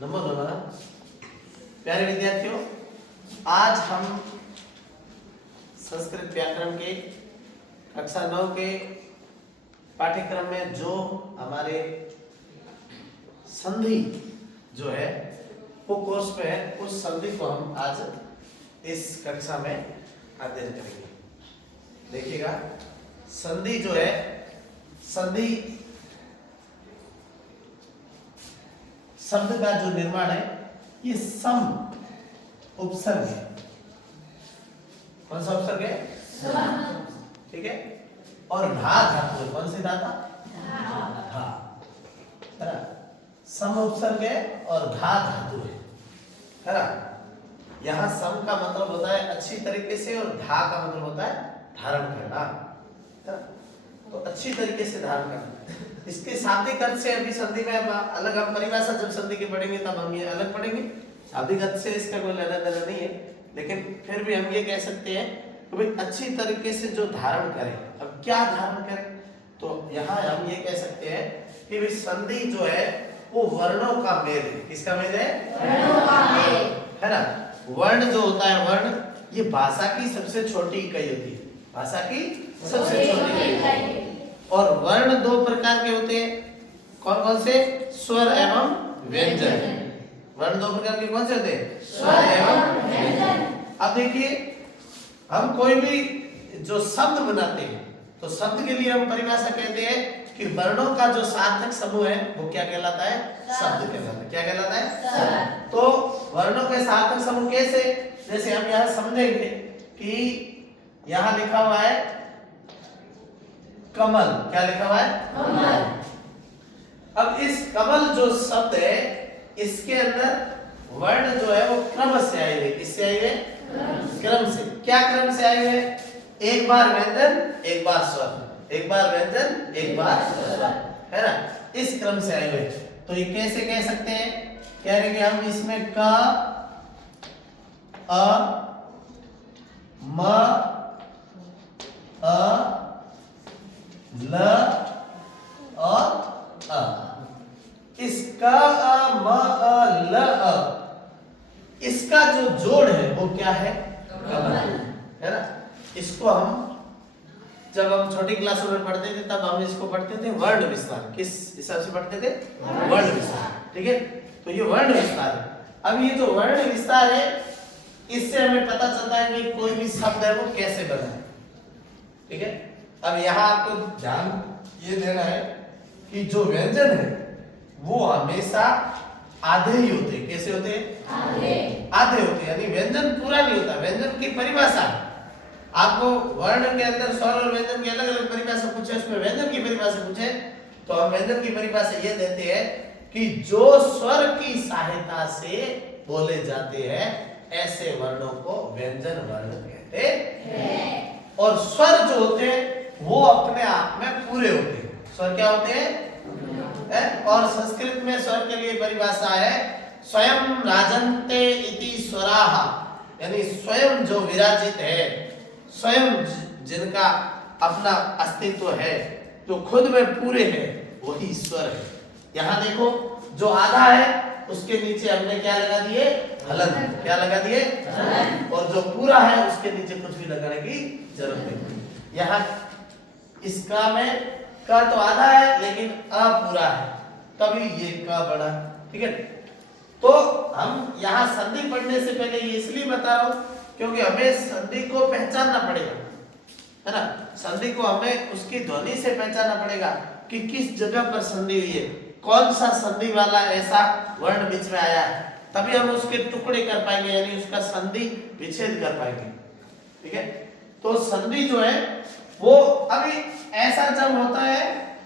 नमो नमः। प्यारे विद्यार्थियों, आज हम संस्कृत व्याकरण के कक्षा 9 के पाठ्यक्रम में जो हमारे संधि जो है वो कोर्स में है, उस संधि को हम आज इस कक्षा में अध्ययन करेंगे। देखिएगा, संधि जो है, संधि शब्द का जो निर्माण है ये सम उपसर्ग है। कौन सा उपसर्ग है? सम। ठीक है। और धा धातु है। कौन सी धाता? धा। है ना? सम उपसर्ग है और धा धातु है ना? यहाँ सम का मतलब होता है अच्छी तरीके से और धा का मतलब होता है धारण करना, है ना? तो अच्छी तरीके से धारण करना। इसके शाब्दिक अर्थ से अभी संधि में अलग हम परिभाषा जब संधि की पढ़ेंगे तब हम ये अलग पढ़ेंगे। शाब्दिक अर्थ से इसका कोई लेना देना नहीं है, लेकिन फिर भी हम ये कह सकते हैं कि भाई अच्छी तरीके से जो धारण करें। अब क्या धारण करें? तो यहाँ हम ये कह सकते हैं कि भाई संधि जो है वो वर्णों का मेल है। किसका मेल है? वर्णों का मेल, है ना? वर्ण जो होता है, वर्ण ये भाषा की सबसे छोटी इकाई होती है। भाषा की सबसे छोटी इकाई। और वर्ण दो प्रकार के होते हैं। कौन कौन से? स्वर एवं व्यंजन। वर्ण दो प्रकार के कौन से होते हैं? स्वर एवं व्यंजन। अब देखिए, हम कोई भी जो शब्द बनाते हैं तो शब्द के लिए हम परिभाषा कहते हैं कि वर्णों का जो सार्थक समूह है वो क्या कहलाता है? शब्द कहलाता है। क्या कहलाता है? शब्द। तो वर्णों के सार्थक समूह कैसे? जैसे हम यहाँ समझेंगे कि यहाँ लिखा हुआ है कमल। क्या लिखा हुआ है? कमल। अब इस कमल जो शब्द है इसके अंदर वर्ण जो है वो क्रम से आए हुए। किससे आए हुए? क्रम से। क्या क्रम से आए हुए? एक बार व्यंजन एक बार स्वर, एक बार व्यंजन एक बार स्वर, है ना? इस क्रम से आए हुए। तो ये कैसे कह सकते हैं? कह रहे कि हम इसमें क, अ, म, अ, ल और अ। इस क, अ, म, अ, ल, अ, इसका जो जोड़ है वो क्या है? कमल, है ना? इसको हम जब हम छोटी क्लासों में पढ़ते थे तब हम इसको पढ़ते थे वर्ण विस्तार। किस हिसाब से पढ़ते थे? वर्ण विस्तार। ठीक है, तो ये वर्ण विस्तार है। अब ये जो वर्ण विस्तार है इससे हमें पता चलता है कि कोई भी शब्द है वो कैसे बना है। ठीक है, अब यहाँ आपको ध्यान ये देना है कि जो व्यंजन है वो हमेशा आधे ही होते हैं। कैसे होते हैं? आधे। आधे होते हैं, यानी व्यंजन पूरा नहीं होता। व्यंजन की परिभाषा आपको वर्ण के अंदर स्वर और व्यंजन की अलग अलग परिभाषा पूछे, उसमें व्यंजन की परिभाषा पूछे तो हम व्यंजन की परिभाषा ये देते हैं कि जो स्वर की सहायता से बोले जाते हैं ऐसे वर्णों को व्यंजन वर्ण कहते हैं। और स्वर जो होते हैं वो अपने आप में पूरे होते हैं। स्वर क्या होते हैं? और संस्कृत में स्वर के लिए परिभाषा है स्वयं राजन्ते इति स्वराः, यानी स्वयं जो विराजित है, स्वयं जिनका अपना अस्तित्व है, जो खुद में पूरे हैं, वही स्वर है। यहाँ देखो, जो आधा है उसके नीचे हमने क्या लगा दिए? हलन। क्या लगा दिए? हलन। और जो पूरा है उसके नीचे कुछ भी लगाने की जरूरत नहीं। यहाँ इसका में का तो आधा है लेकिन अ पूरा है, तभी ये का बना। ठीक है, तो हम यहाँ संधि पढ़ने से पहले ये इसलिए बता रहा हूँ क्योंकि हमें संधि को पहचानना पड़ेगा, है ना? संधि को हमें उसकी ध्वनि से पहचानना पड़ेगा कि किस जगह पर संधि हुई है, कौन सा संधि वाला ऐसा वर्ण बीच में आया है, तभी हम उसके टुकड़े कर पाएंगे, यानी उसका संधि विच्छेद कर पाएंगे। ठीक है, तो संधि जो है वो अभी ऐसा जब होता है,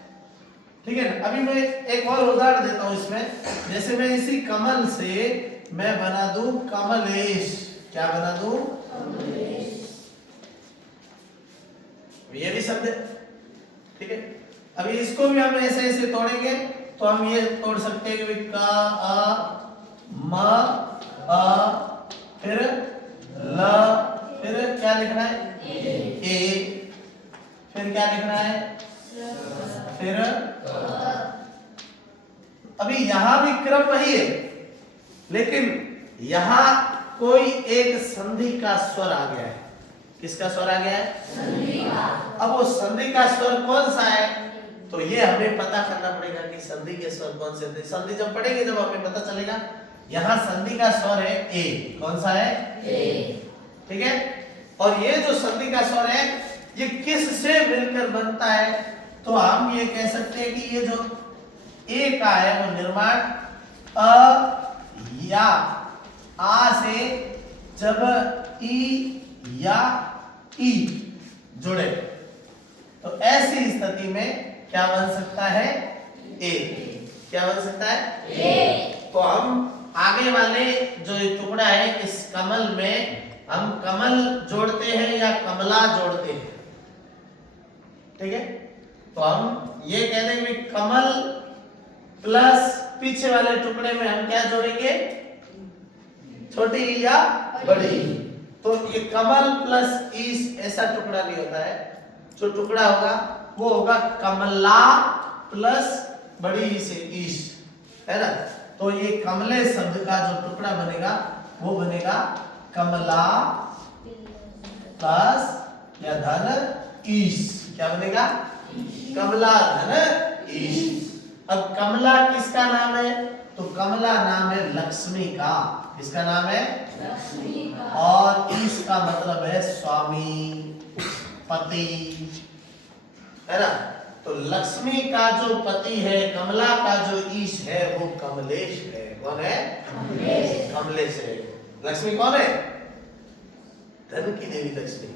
ठीक है ना? अभी मैं एक और उदाहरण देता हूं इसमें। जैसे मैं इसी कमल से मैं बना दूं कमलेश। क्या बना दूं? कमलेश। ये भी शब्द है। ठीक है, अभी इसको भी हम ऐसे ऐसे तोड़ेंगे तो हम ये तोड़ सकते हैं कि का, अ, म, अ, फिर ल, फिर क्या लिखना है? ए, फिर क्या लिखना है? फिर अभी यहां भी क्रम वही है, लेकिन यहां कोई एक संधि का स्वर आ गया है। किसका स्वर आ गया है? संधि का। अब वो संधि का स्वर कौन सा है, तो ये हमें पता करना पड़ेगा कि संधि के स्वर कौन से थे। संधि जब पढ़ेंगे जब हमें पता चलेगा। यहाँ संधि का स्वर है ए। कौन सा है? ए। ठीक है। और ये जो संधि का स्वर है ये किससे मिलकर बनता है, तो हम ये कह सकते हैं कि ये जो ए का है वो निर्माण अ या आ से जब ई या ई जुड़े तो ऐसी स्थिति में क्या बन सकता है? ए। क्या बन सकता है? ए। तो हम आगे वाले जो टुकड़ा है इस कमल में हम कमल जोड़ते हैं या कमला जोड़ते हैं। ठीक है। तो हम ये कह देंगे कमल प्लस पीछे वाले टुकड़े में हम क्या जोड़ेंगे? छोटी या बड़ी। तो ये कमल प्लस ईश ऐसा टुकड़ा नहीं होता है। जो टुकड़ा होगा वो होगा कमला प्लस बड़ी ई से ईश, है ना। तो ये कमले शब्द का जो टुकड़ा बनेगा वो बनेगा कमला प्लस या धन ईश। क्या बनेगा? कमला धन ईश। अब कमला किसका नाम है, तो कमला नाम है लक्ष्मी का। किसका नाम है? लक्ष्मी का। और ईश का मतलब है स्वामी, पति, है ना। तो लक्ष्मी का जो पति है, कमला का जो ईश है वो कमलेश है। कौन है? कमलेश। कमलेश है। लक्ष्मी कौन है? धन की देवी लक्ष्मी,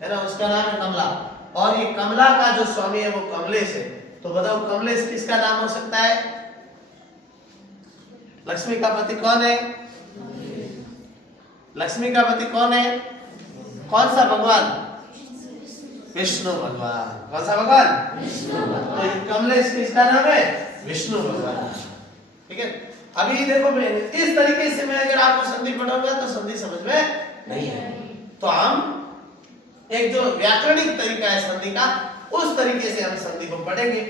है ना, उसका नाम है कमला। और ये कमला का जो स्वामी है वो कमलेश है। तो बताओ कमलेश किसका नाम हो सकता है? लक्ष्मी का पति कौन है? लक्ष्मी का पति कौन है? कौन सा भगवान? विष्णु भगवान। कौन सा भगवान? विष्णु भगवान। तो ये कमलेश किसका नाम है? विष्णु भगवान। ठीक है। अभी देखो मैं इस तरीके से मैं अगर आपको संधि पढ़ाऊंगा तो संधि समझ में नहीं आएगी। तो हम एक जो व्याकरणिक तरीका है संधि का, उस तरीके से हम संधि को पढ़ेंगे।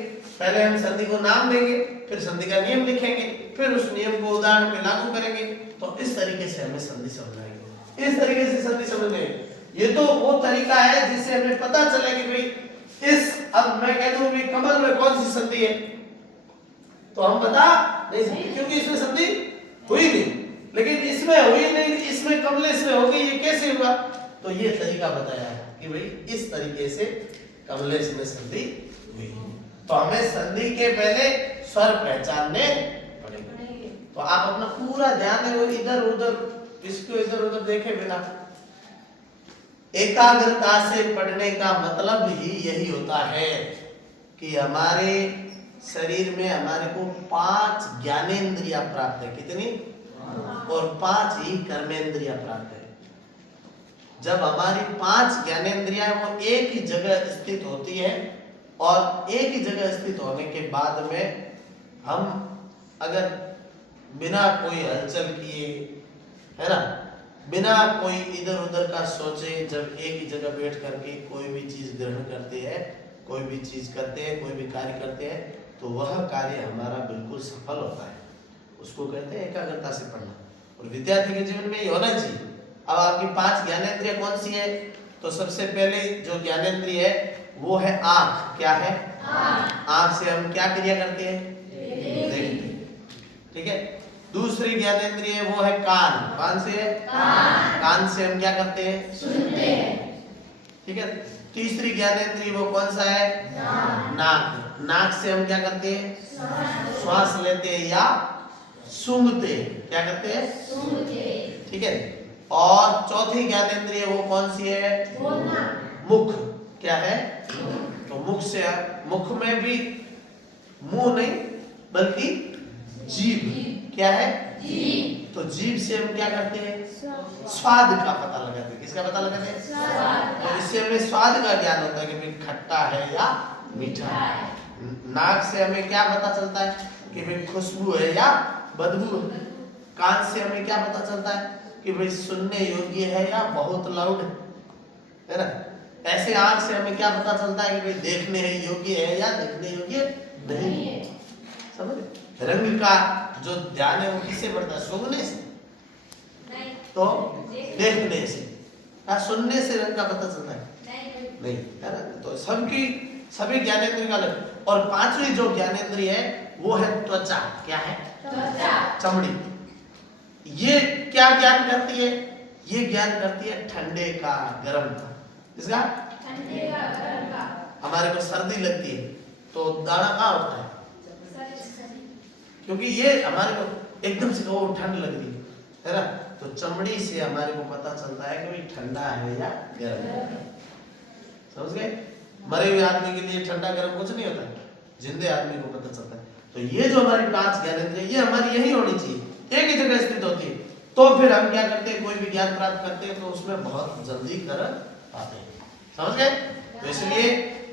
पहले हम संधि को नाम देंगे, फिर संधि का नियम लिखेंगे, फिर उस नियम को उदाहरण पे लागू करेंगे। तो इस तरीके से हमें संधि समझ आएगी। इस तरीके से संधि समझ में ये तो वो तरीका है जिससे हमें पता चले कि भाई इस, अब मैं कह दूं भी कमल में कौन सी संधि है, तो हम बता नहीं सकते क्योंकि इसमें संधि हुई नहीं। लेकिन इसमें हुई नहीं, इसमें कमलेश में हो गई, ये कैसे हुआ? तो ये तरीका बताया है कि भाई इस तरीके से कमलेश में संधि हुई। तो हमें संधि के पहले स्वर पहचानने पड़ेंगे। तो आप अपना पूरा ध्यान है वो इधर उधर इसको इधर उधर देखे बिना एकाग्रता से पढ़ने का मतलब ही यही होता है कि हमारे शरीर में हमारे को 5 ज्ञानेंद्रियां प्राप्त है। कितनी? और 5 ही कर्मेंद्रियां प्राप्त है। जब हमारी 5 ज्ञानेंद्रियां वो एक ही जगह स्थित होती है और एक ही जगह स्थित होने के बाद में हम अगर बिना कोई हलचल किए, है ना, बिना कोई इधर उधर का सोचे, जब एक ही जगह बैठ करके कोई भी चीज ग्रहण करते हैं, कोई भी चीज करते हैं, कोई भी कार्य करते हैं, तो वह कार्य हमारा बिल्कुल सफल होता है। उसको कहते हैं एकाग्रता से पढ़ना। और विद्यार्थी के जीवन में ये होना चाहिए। अब आपकी 5 ज्ञानेंद्रिय कौन सी है? तो सबसे पहले जो ज्ञानेंद्रिय है वो है आंख। क्या है? आंख से हम क्या क्रिया करते हैं? देखते हैं। ठीक है। दूसरी ज्ञानेंद्रिय वो है कान। कान से? कान से हम क्या करते हैं? सुनते हैं। ठीक है। तीसरी ज्ञानेंद्रिय वो कौन सा है? नाक। नाक से हम क्या करते हैं? श्वास लेते हैं या सूंघते हैं। क्या करते हैं? सूंघते। ठीक है। और चौथी ज्ञानेंद्रिय वो कौन सी है? मुख। क्या है? तो मुख से, मुख में भी मुंह नहीं बल्कि जीभ। क्या है? जीभ। तो जीभ से हम क्या करते हैं? स्वाद का पता लगाते हैं। किसका पता लगाते हैं? स्वाद। तो इससे हमें स्वाद का ज्ञान होता है कि भाई खट्टा है या मीठा है। नाक से हमें क्या पता चलता है कि भाई खुशबू है या बदबू है। कान से हमें क्या पता चलता है कि भाई सुनने योग्य है या बहुत लाउड है ना। ऐसे आंख से हमें क्या पता चलता है कि भाई देखने योग्य है या देखने योग्य नहीं है। समझ? रंग का जो ध्यान है वो किससे बढ़ता है? सूंघने से? तो देखने से? सुनने से रंग का पता चलता है? नहीं, है ना? तो सभी ज्ञानेंद्रिय का अलग। और पांचवी जो ज्ञानेंद्रिय है वो है त्वचा। क्या है? त्वचा, चमड़ी। ये क्या ज्ञान करती है? ये ज्ञान करती है ठंडे का, गर्म का। किसका? ठंडे का, गर्म का। हमारे को सर्दी लगती है तो दाना कहाँ होता है? क्योंकि ये हमारे को एकदम से वो ठंड लग रही है ना, तो चमड़ी से हमारे को पता चलता है कि ठंडा है या गर्म है। समझ गए? मरे हुए आदमी के लिए ठंडा गर्म कुछ नहीं होता, जिंदे आदमी को पता चलता है। तो ये जो हमारी पांच ज्ञानेंद्रिय ये हमारी यही होनी चाहिए, एक ही जगह स्थित होती है। तो फिर हम क्या करते हैं? कोई भी ज्ञान प्राप्त करते हैं तो उसमें बहुत जल्दी कर पाते हैं। समझ गए? तो इसलिए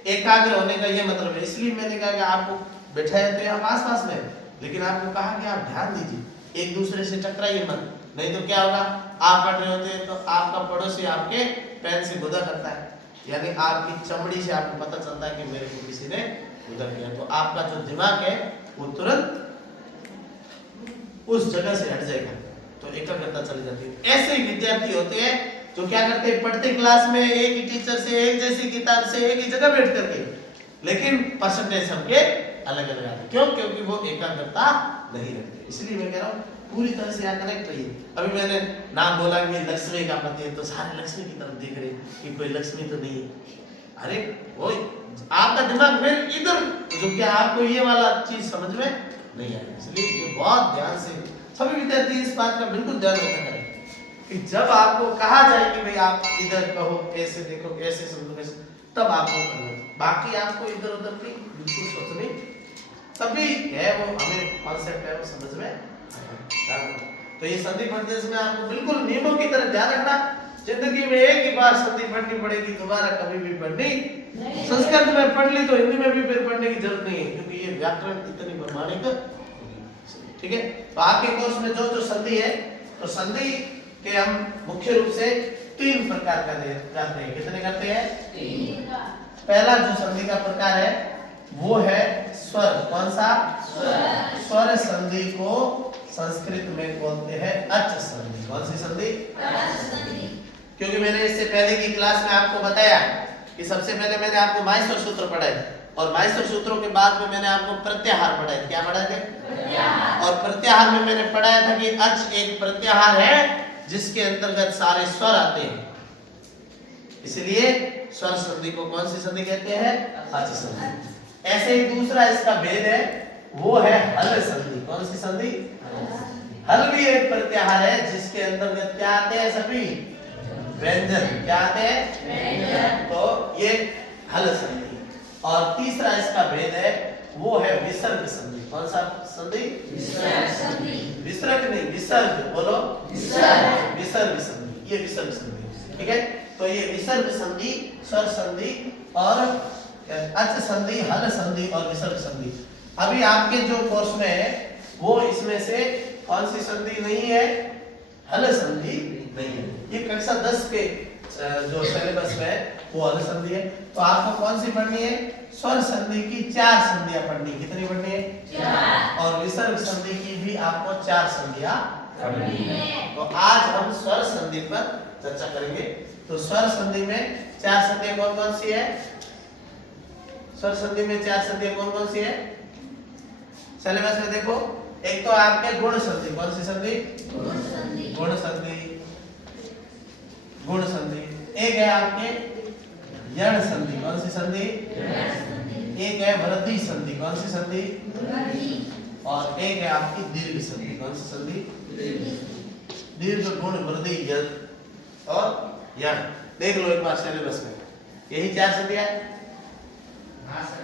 एकाग्र होने का ये मतलब है। इसलिए मैंने कहा कि आपको बैठाया तो यहाँ पास में, लेकिन आपको कहा कि आप ध्यान दीजिए, एक दूसरे से टकराइए मत, नहीं तो क्या होगा? आप पढ़ रहे होते हैं तो आपका पड़ोसी आपके पैन से गुदा करता है, यानी आपकी चमड़ी से आपको पता चलता है कि मेरे को किसी ने गुदा किया, तो आपका जो दिमाग है वो तुरंत उस जगह से हट जाएगा, तो एकाग्रता चली जाती है। ऐसे ही विद्यार्थी होते हैं जो क्या करते हैं? पढ़ते क्लास में एक ही टीचर से, एक जैसी किताब से, एक ही जगह बैठ करके, लेकिन परसेंटेज सबके अलग अलग आते। क्यों? क्योंकि वो एकाग्रता नहीं रखते। इसलिए मैं कह रहा हूँ पूरी तरह से यहाँ कनेक्ट रहिए। अभी मैंने नाम बोला कि लक्ष्मी का पति है, तो सारे लक्ष्मी की तरफ देख रहे कि कोई लक्ष्मी तो नहीं है। अरे वो आपका दिमाग फिर इधर, जो कि आपको ये वाला चीज समझ में नहीं आएगा। इसलिए ये बहुत ध्यान से सभी विद्यार्थी इस बात का बिल्कुल ध्यान रखा करें कि जब आपको कहा जाए कि भाई आप इधर कहो, ऐसे देखो, ऐसे समझो, तब आपको करना। बाकी आपको इधर उधर की बिल्कुल सोचनी, तभी है वो हमें कॉन्सेप्ट है वो समझ में आएगा। तो ये संधि पढ़ते समय आपको बिल्कुल नियमों की तरह ध्यान रखना। जिंदगी में एक ही बार संधि पढ़नी पड़ेगी, दोबारा कभी भी पढ़नी नहीं। संस्कृत में पढ़ ली तो हिंदी में भी फिर पढ़ने की जरूरत नहीं है, क्योंकि ये व्याकरण इतनी प्रमाणिक। ठीक है? तो आपके कोर्स में जो जो संधि है, तो संधि के हम मुख्य रूप से 3 प्रकार का करते हैं। कितने करते हैं? 3। पहला जो संधि का प्रकार है वो है स्वर। कौन सा? स्वर। स्वर संधि को संस्कृत में बोलते हैं अच संधि। कौन सी संधि? अच संधि। क्योंकि मैंने इससे पहले की क्लास में आपको बताया कि सबसे पहले मैंने आपको माहेश्वर सूत्र पढ़ाए, और माहेश्वर सूत्रों के बाद में मैंने आपको प्रत्याहार पढ़ाए। क्या पढ़ाए थे? प्रत्याहार। और प्रत्याहार में मैंने पढ़ाया था कि अच एक प्रत्याहार है जिसके अंतर्गत सारे स्वर आते हैं, इसलिए स्वर संधि को कौन सी संधि कहते हैं? अच संधि। ऐसे ही दूसरा इसका भेद है वो है हल संधि। कौन सी संधि? हल भी एक प्रत्याहार है जिसके अंतर्गत क्या आते हैं? सभी व्यंजन। क्या आते हैं? व्यंजन। तो ये हल संधि। और तीसरा इसका भेद है वो है विसर्ग संधि। कौन सा संधि? विसर्ग संधि। विसर्ग नहीं, विसर्ग बोलो। विसर्ग। विसर्ग संधि, ये विसर्ग संधि। ठीक है? तो ये विसर्ग संधि, स्वर संधि और अच संधि, हल संधि और विसर्ग संधि। अभी आपके जो कोर्स में है वो इसमें से कौन सी संधि नहीं है? हल संधि नहीं है। ये कक्षा 10 के जो सिलेबस में है वो हल संधि है। तो आपको कौन सी पढ़नी है? स्वर संधि की 4 संधियां पढ़नी। कितनी पढ़नी है? 4। और विसर्ग संधि की भी आपको 4 संधियां पढ़नी है। तो आज हम स्वर संधि पर चर्चा करेंगे। तो स्वर संधि में 4 संधियां कौन कौन सी है? स्वर संधि में 4 संधियां कौन कौन सी है? सिलेबस में देखो, एक तो आपके गुण संधि। कौन सी संधि? गुण संधि। गुण संधि, गुण संधि। एक है आपके यण संधि। कौन सी संधि? यण संधि। एक है वृद्धि संधि। कौन सी संधि? वृद्धि। और एक है आपकी दीर्घ संधि। कौन सी संधि? दीर्घ, गुण, वृद्धि, यण और यण। देख लो एक बार सिलेबस में, यही 4 संधियां है। हां सर,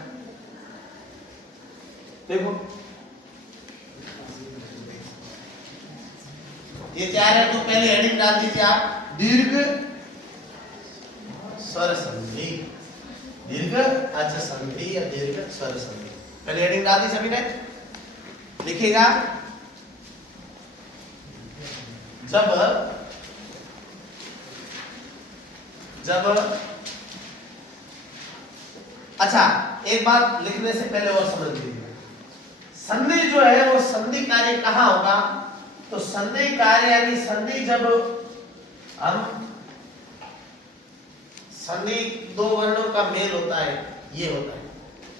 देखो ये 4 है। तो पहले हेडिंग डाल दीजिए आप, दीर्घ स्वर संधि, दीर्घ अच संधि या दीर्घ स्वर संधि। पहले हेडिंग डाल दी सभी ने? लिखेगा जब अच्छा, एक बात लिखने से पहले और समझ लीजिए। संधि जो है वो संधि कार्य कहाँ होगा? तो संधि कार्य यानी संधि जब हम संधि दो वर्णों का मेल होता है, ये होता है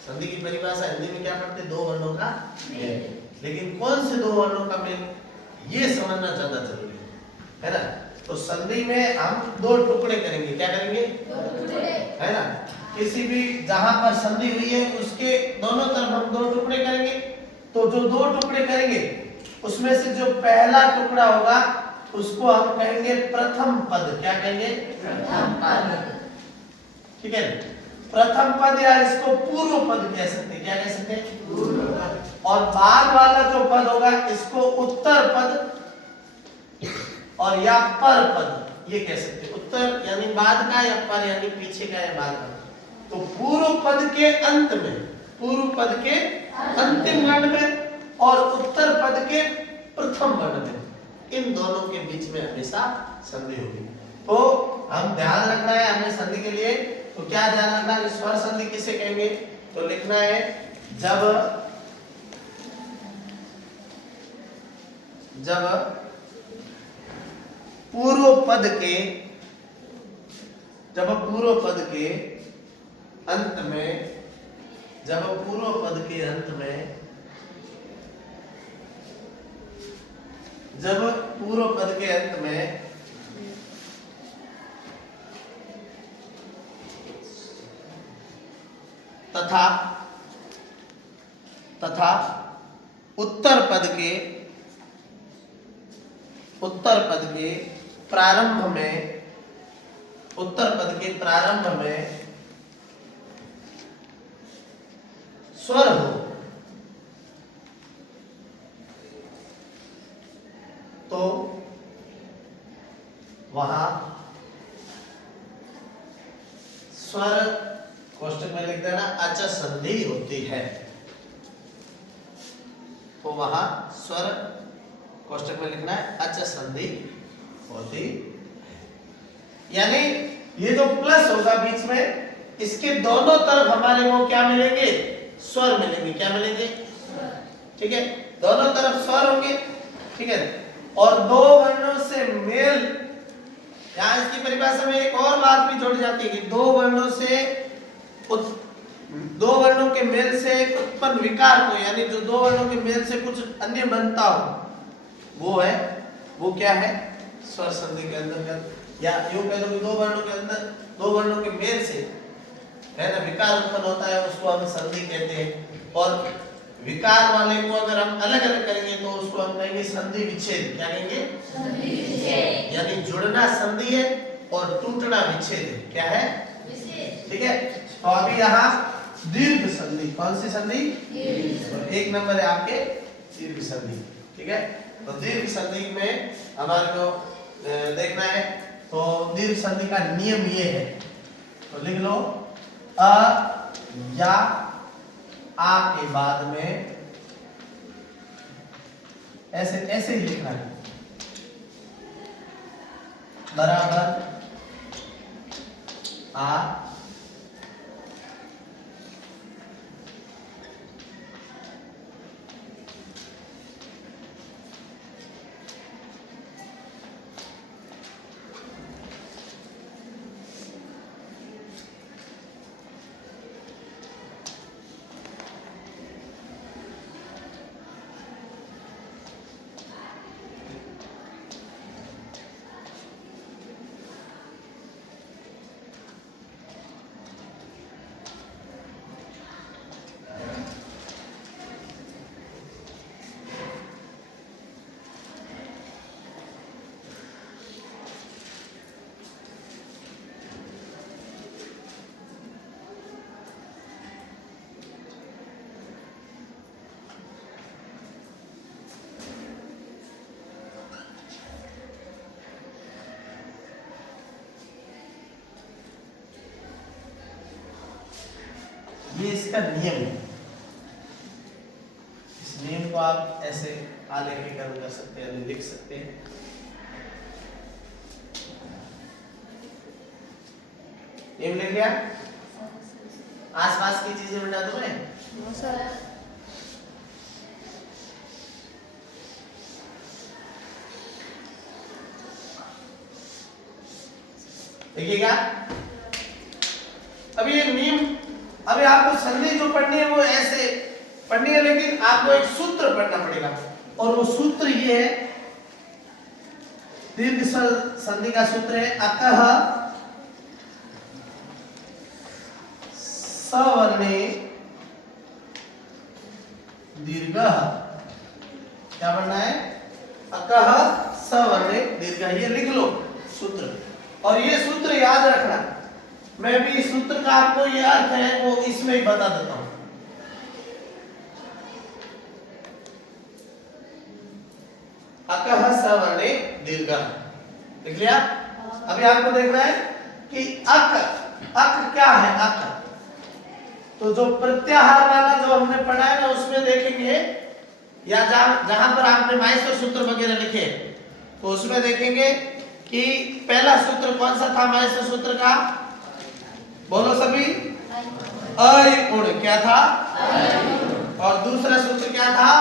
संधि की परिभाषा। हिंदी में क्या पढ़ते? दो वर्णों का मेल। लेकिन कौन से दो वर्णों का मेल, ये समझना ज्यादा जरूरी है ना। तो संधि में हम दो टुकड़े करेंगे। क्या करेंगे? दो टुकड़े, है ना। किसी भी जहां पर संधि हुई है उसके दोनों तरफ हम दो टुकड़े करेंगे। तो जो दो टुकड़े करेंगे उसमें से जो पहला टुकड़ा होगा उसको हम कहेंगे प्रथम पद। क्या कहेंगे? प्रथम पद। ठीक है, प्रथम पद या इसको पूर्व पद कह सकते हैं। क्या कह सकते हैं? पूर्व पद। और बाद वाला जो पद होगा इसको उत्तर पद और या पर पद ये कह सकते हैं। उत्तर यानी बाद का, या पर यानी पीछे का या बाद का। तो पूर्व पद के अंत में, पूर्व पद के अंतिम वर्ण में और उत्तर पद के प्रथम वर्ण में, इन दोनों के बीच में हमेशा संधि होगी। तो हम ध्यान रखना है हमें संधि के लिए। तो क्या ध्यान रखना है? स्वर संधि किसे कहेंगे? तो लिखना है जब पूर्व पद के अंत में, जब पूर्व पद के अंत में, जब पूर्व पद के अंत में तथा उत्तर पद के प्रारंभ में, उत्तर पद के प्रारंभ में स्वर हो, तो वहां स्वर कोष्टक में लिख देना अच संधि होती है। तो वहां स्वर कोष्टक में लिखना है अच संधि होती है। यानी ये जो प्लस होगा बीच में, इसके दोनों तरफ हमारे को क्या मिलेंगे? स्वर मिलेंगे। क्या मिलेंगे? ठीक है, दोनों तरफ स्वर होंगे। ठीक है, और दो वर्णों से मेल, यहां इसकी परिभाषा में एक और बात भी जोड़ जाती है कि दो वर्णों के मेल से उत्पन्न विकार को, यानी जो दो वर्णों के मेल से कुछ अन्य बनता हो, वो क्या है? स्वर संधि के अंतर्गत। या यूं कह दो कि दो वर्णों के मेल से, है ना, विकार उत्पन्न होता है, उसको हम संधि कहते हैं। और विकार वाले को अगर हम अलग अलग करेंगे तो उसको हम कहेंगे संधि विच्छेद। क्या कहेंगे? संधि विच्छेद। यानी जुड़ना संधि है और टूटना विच्छेद है। क्या है? विच्छेद। ठीक है, तो अभी यहाँ दीर्घ संधि, कौन सी संधि? एक नंबर है आपके दीर्घ संधि। ठीक है, तो दीर्घ संधि में हमारे को देखना है। तो दीर्घ संधि का नियम ये है, तो लिख लो अ या आ के बाद में ऐसे ही लिखना है, बराबर आ ये इसका नियम है। इस नियम को आप ऐसे आलेखीकरण कर सकते हैं, लिख सकते हैं। नियम लिख लिया? आसपास की चीजें मिटा दो मैं। देखिएगा अभी ये मीम, अभी आपको संधि जो पढ़नी है वो ऐसे पढ़नी है, लेकिन आपको एक सूत्र पढ़ना पड़ेगा और वो सूत्र ये है, दीर्घ संधि का सूत्र है अकह सवर्णे दीर्घ। क्या पढ़ना है? अकह सवर्णे दीर्घ, ये लिख लो सूत्र। और ये सूत्र याद रखना, मैं भी इस सूत्र का आपको ये अर्थ है वो इसमें ही बता देता हूं। अकह सवर्णे दीर्घ लिख लिया। अभी आपको देखना है कि अक क्या है? अक तो जो प्रत्याहार वाला जो हमने पढ़ा है ना उसमें देखेंगे, या जहां पर आपने माहेश्वर सूत्र वगैरह लिखे तो उसमें देखेंगे कि पहला सूत्र कौन सा था माहेश्वर सूत्र का? बोलो सभी। अय उड़ क्या था? और दूसरा सूत्र क्या था?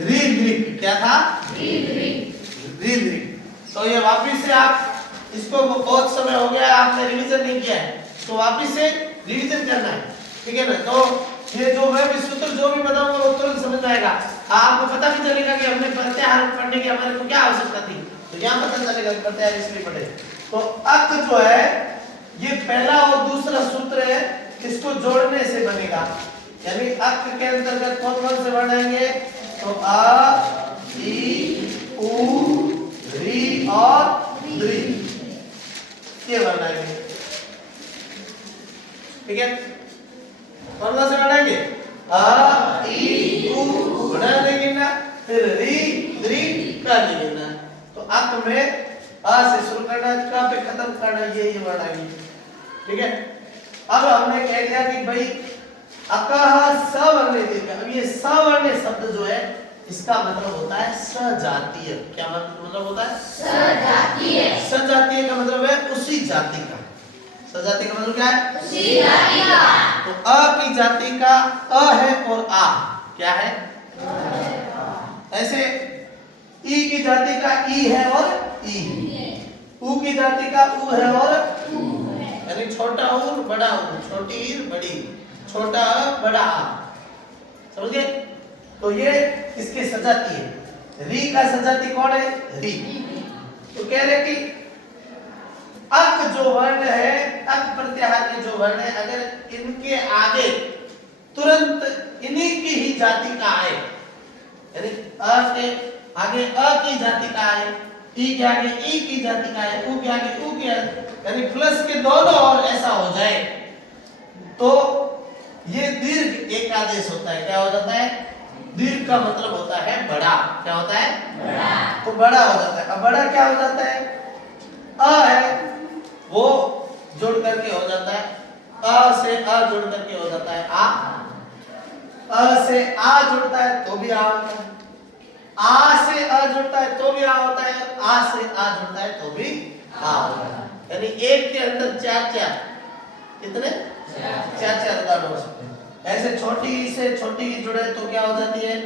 रीद्रिक क्या था? रीद्रिक। तो ये वापिस से आप इसको बहुत समय हो गया आपने रिवीजन नहीं किया है तो वापिस से रिवीजन करना है, ठीक है ना? तो ये जो मैं भी सूत्र जो भी बताऊंगा वो तुरंत समझ आएगा, आपको पता भी चलेगा कि हमने प्रत्याहार पढ़ने की हमारे को क्या आवश्यकता थी, तो यहाँ पता चलेगा कि प्रत्याहार इसलिए पढ़े। तो अक जो है ये पहला और दूसरा सूत्र है, इसको जोड़ने से बनेगा, यानी अक के अंतर्गत कौन कौन से वर्ण आएंगे? तो अ ई उ री और द्रि, ये वर्ण आएंगे, ठीक है? कौन कौन से वर्ण आएंगे? अ ई उ बना देंगे ना, फिर री द्रि कर देंगे ना। तो अक में अ से शुरू करना, क पे खत्म करना, ये वर्ण आएंगे, ठीक है? अब हमने कह दिया कि भाई अकह सवर्णे दीर्घ। अब ये सवर्णे शब्द जो है इसका मतलब होता है सजातीय। क्या मतलब होता है? सजातीय। सजातीय का मतलब है उसी जाति का। सजातीय का मतलब क्या है? उसी जाति का। तो अ की जाति का अ है और आ क्या है? ऐसे ई की जाति का ई है और ई, उ की जाति का उ है और उ, यानी छोटा उ बड़ा उ, छोटी ईर बड़ी, छोटा अ बड़ा आ, समझ गए? तो ये इसके सजाती है। री का सजाती कौन है? री। तो कह रहे कि अक जो वर्ण है, अक प्रत्याहार के जो वर्ण है, अगर इनके आगे तुरंत इन्हीं की ही जाति का आए, यानी अ के आगे अ की जाति का आए, ई के आगे ई की जाति का आए, उ के आगे उ की, यानी प्लस के दोनों और ऐसा हो जाए तो ये दीर्घ एक आदेश होता है। क्या हो जाता है? दीर्घ का मतलब होता है बड़ा। क्या होता है? बड़ा। तो बड़ा हो जाता है। अब बड़ा क्या हो जाता है? अ है वो जोड़ करके हो जाता है, अ से अ जोड़ करके हो जाता है आ, अ से आ जुड़ता है तो भी आ होता है, आ से अ जुड़ता है तो भी आ होता है, आ से आ जुड़ता है तो भी आ होता है। यानी एक के अंदर चार चार, कितने? चार उदाहरण हो सकते हैं। ऐसे छोटी ई से छोटी ई जुड़े तो क्या हो जाती है?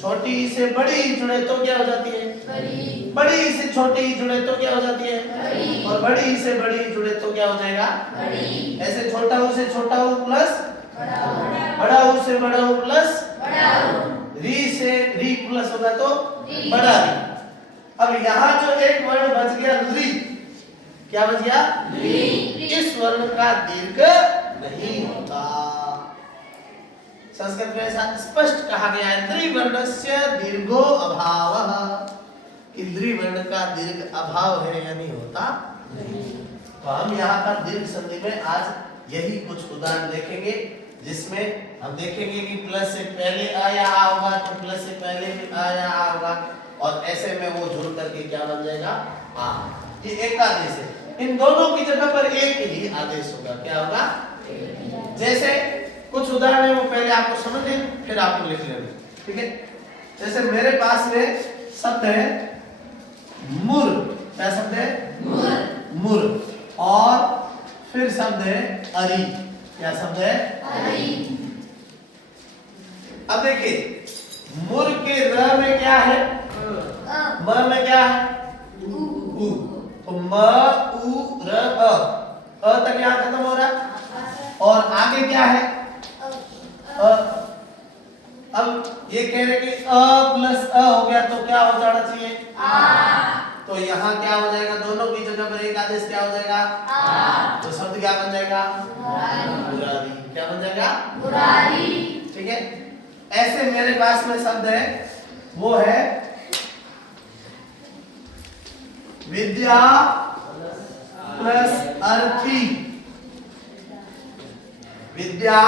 छोटी ई से बड़ी ई जुड़े तो क्या हो जाती है? बड़ी। बड़ी ई से छोटी ई जुड़े तो क्या हो जाती है? बड़ी। और बड़ी ई से बड़ी ई जुड़े तो क्या हो जाएगा? बड़ी। ऐसे छोटा ऊ से छोटा ऊ प्लस बड़ा ऊ से बड़ा ऊ प्लस बड़ा ऊ, री से री प्लस होगा तो बड़ा री। अब यहाँ जो एक वर्ण बच गया री, क्या बच गया? री। इस वर्ण का दीर्घ नहीं होता। संस्कृत में ऐसा स्पष्ट कहा गया है, द्विवर्णस्य दीर्घो अभावः, कि द्विवर्ण का दीर्घ अभाव है यानी होता नहीं। तो हम यहाँ पर दीर्घ संधि में आज यही कुछ उदाहरण देखेंगे, जिसमें हम देखेंगे कि प्लस से पहले आ या आ होगा तो प्लस से पहले भी आ या आ होगा, और ऐसे में वो जुड़ करके क्या बन जाएगा? आ। ये एक आदेश है, इन दोनों की जगह पर एक ही आदेश होगा। क्या होगा? जैसे कुछ उदाहरण है वो पहले आपको समझ लें फिर आपको लिख लेना, ठीक है? जैसे मेरे पास में शब्द है मुर। क्या शब्द है? मुर। मुर। और फिर शब्द है अरी। क्या शब्द है? अरी। अब देखिए मुर के र में क्या है? म में क्या है? उ। म उ र अ तक यहाँ खत्म हो रहा है और आगे क्या है अ। अब ये कह रहे कि अ प्लस अ हो गया तो क्या हो जाना चाहिए तो यहाँ क्या हो जाएगा दोनों की जगह पर एक आदेश क्या हो जाएगा तो शब्द क्या बन जाएगा बुरारी। क्या बन जाएगा बुरारी। ठीक है। ऐसे मेरे पास में शब्द है वो है विद्या प्लस अर्थी। विद्या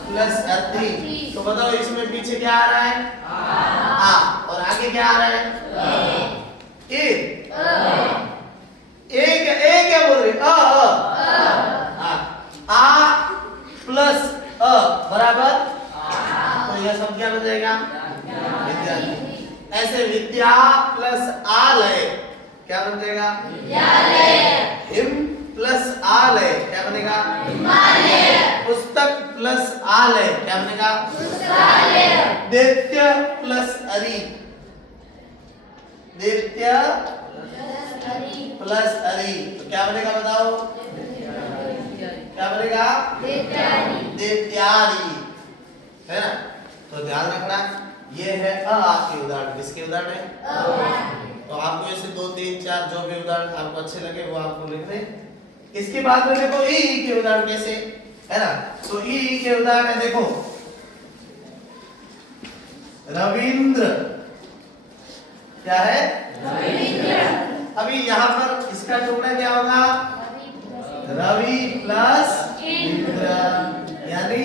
प्लस अर्थी। तो बताओ इसमें पीछे क्या आ रहा है आ और आगे क्या आ रहा है ए। ए क्या बोल रहे आ प्लस अ बराबर तो यह सब क्या बन जाएगा विद्यालय। ऐसे विद्या प्लस आलय क्या बन जाएगा विद्यालय। हिम प्लस आलय क्या बनेगा हिमालय। पुस्तक प्लस आलय क्या बनेगा पुस्तकालय। दैत्य प्लस अरि दैत्य प्लस अरि तो क्या बनेगा बताओ क्या बनेगा दैत्यारी है ना। तो ध्यान रखना ये है आपके उदाहरण। किसके उदाहरण है तो आपको ऐसे 2 3 4 जो भी उदाहरण आपको अच्छे लगे वो आपको लिख दें। इसके बाद में देखो ई के उदाहरण कैसे है ना। तो ई के उदाहरण है देखो रविंद्र क्या है रविंद्र। अभी यहाँ पर इसका टुकड़ा क्या होगा रवि प्लस इंद्र यानी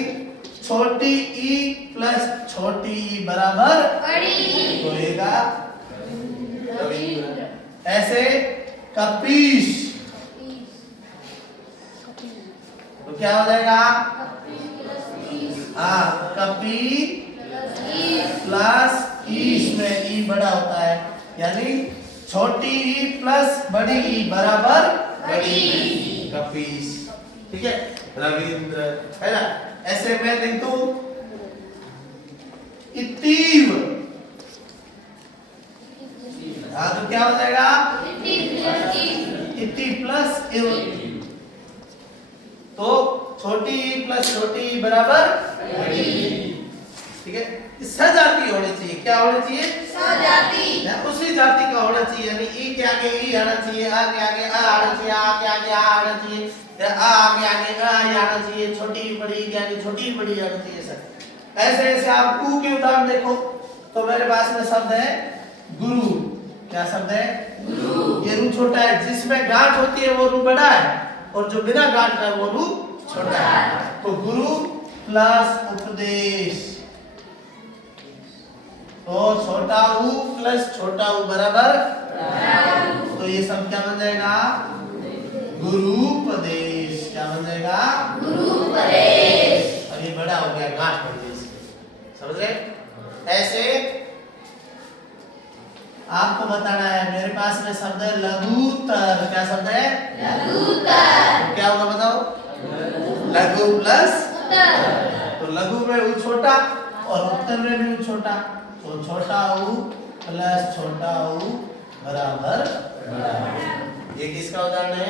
छोटी ई प्लस छोटी ई बराबर बड़ी तो होगा रविंद्र। ऐसे कपीश तो क्या हो जाएगा कपी प्लस ईश में ई बड़ा होता है यानी छोटी ई प्लस बड़ी ई बराबर बड़ी कपीश। ठीक है रविंद्र है ना। ऐसे मैं लिख दूं इतीव तो क्या हो जाएगा इति प्लस इव तो छोटी ई प्लस छोटी ई बराबर बड़ी। ठीक है सजाती होनी चाहिए। क्या होनी चाहिए सजाती उसी जाति का होना चाहिए यानी ई के आगे ई आना चाहिए आ के आगे आ आना चाहिए आ के आगे आ आना चाहिए आ आगे आगे आ आना चाहिए छोटी बड़ी यानी छोटी बड़ी आना चाहिए सर। ऐसे ऐसे आप ऊ के उदाहरण देखो तो मेरे पास में शब्द है गुरु। क्या शब्द है गुरु। ये रू छोटा है जिसमें गांठ होती है वो रू बड़ा है और जो बिना गांठ का वो रू छोटा है। तो गुरु प्लस उपदेश तो छोटा ऊ प्लस छोटा ऊ बराबर तो ये सब क्या बन जाएगा गुरुपदेश। क्या बन जाएगा गुरुपदेश। और ये बड़ा हो गया गांठ पड़ गई समझ रहे। ऐसे आपको बताना है मेरे पास में शब्द है लघुतर। क्या शब्द है लघुतर। तो क्या होगा बताओ लघु प्लस तो लघु में ऊ छोटा और उत्तर में भी ऊ छोटा तो छोटा ऊ प्लस छोटा ऊ बराबर बड़ा। ये किसका उदाहरण है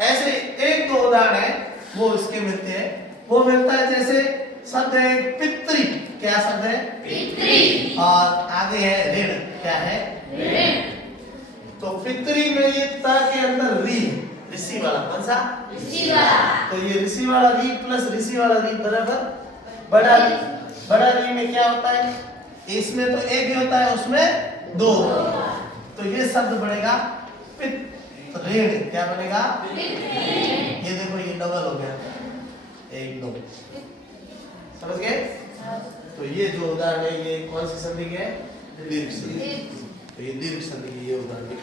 ऐसे एक दो उदाहरण है वो इसके मिलते हैं। वो मिलता है जैसे शब्द है पितृ। क्या शब्द है पितृ और आगे है ऋण। क्या है ऋण। तो पितृ में ये ता के अंदर री ऋषि वाला कौन सा ऋषि वाला तो ये ऋषि वाला री प्लस ऋषि वाला री बराबर बड़ा री। बड़ा री में क्या होता है इसमें तो एक ही होता है उसमें दो तो ये शब्द बनेगा पितृ। क्या बनेगा ये देखो ये डबल हो गया 1 2 समझ गए। तो ये जो उदाहरण है ये कौन सी संधि के है दीर्घ संधि। तो ये दीर्घ संधि की ये उदाहरण